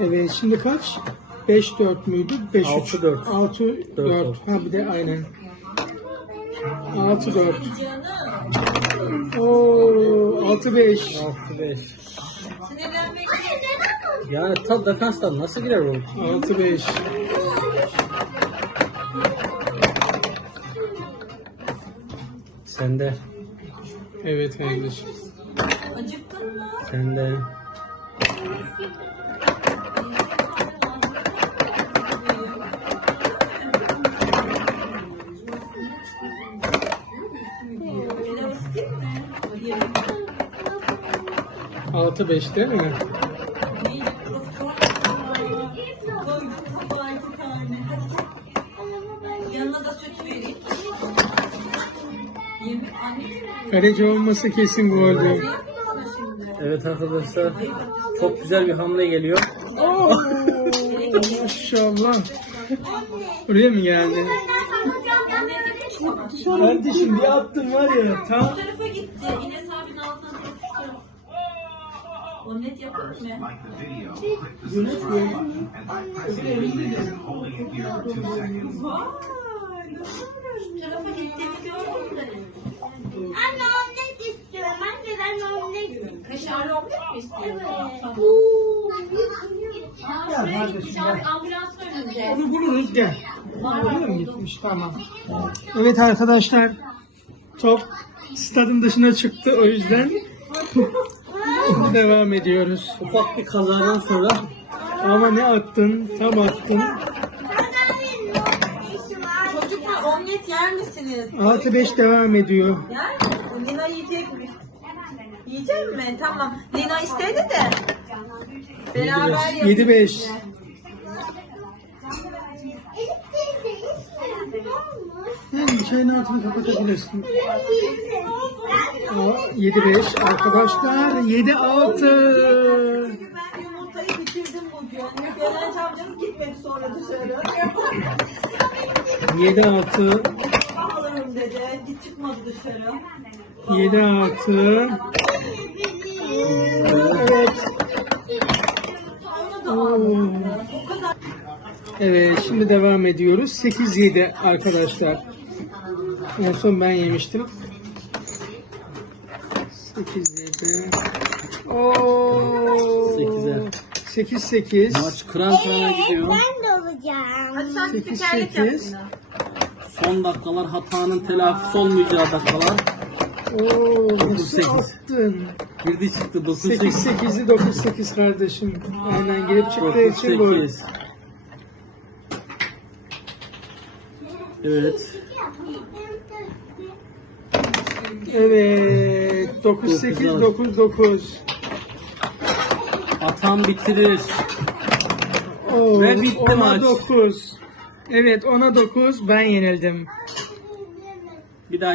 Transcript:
Evet şimdi kaç? 5 4 müydü? 5 3. 6 4. 6 4. Ha bir de aynen. 6 4. Oo 6 5. 6 5. Sinirlenmek Yani ta defanstan nasıl girer o? 6 5. Sende. Evet kardeşim. acıktın mı? Sende. 6 5 değil mi? Kaleci olması kesin goldü. Evet arkadaşlar. Çok güzel bir hamle geliyor. Oo, maşallah. Buraya mı geldi? Kardeşim bir attın var ya Bu tam tarafa gitti. İnes abinin altına. Omlet yapalım mı? Like the video, click the subscribe button and by pressing şuraya gitmiş abi ambulans önünde. onu buluruz gel. Mı buldum. gitmiş tamam. Evet arkadaşlar top stadın dışına çıktı o yüzden devam ediyoruz. Ufak bir kazadan sonra Ama ne attın tam attın. Çocuklar omlet yer misiniz? 6-5 devam ediyor. Yer misin? Lina yiyecek mi? Yiyecek mi? Tamam. Lina istedi de. Beraber yapalım. 7-5. Yani çayın altını kapatabilirsin. Aa, 7-5 arkadaşlar 7-6. Çünkü ben yumurtayı bitirdim bugün. Gelen amcanız gitmedi sonra dışarı. 7-6. Alırım dedi. Git çıkmadı dışarı. 7-6. Evet. Onu da aldım. O kadar. Evet şimdi devam ediyoruz. 8-7 arkadaşlar. En son ben yemiştim. 8-7. Oo. 8'e. 8-8. maç kıran kırana gidiyor. Ben de olacağım. Hadi sen Sekiz, spikerlik yap sekiz. Lina. Son dakikalar hatanın telafisi olmayacağı dakikalar. Oo, nasıl sekiz. attın? Girdi çıktı 9 8 8 8'i 9 8 kardeşim. Aynen girip çıktığı 9 için. 8. Evet. Evet. 9 8 9 9. Atan bitirir. Oo, Ve bitti ona maç. 9. Evet ona 9 ben yenildim. Bir daha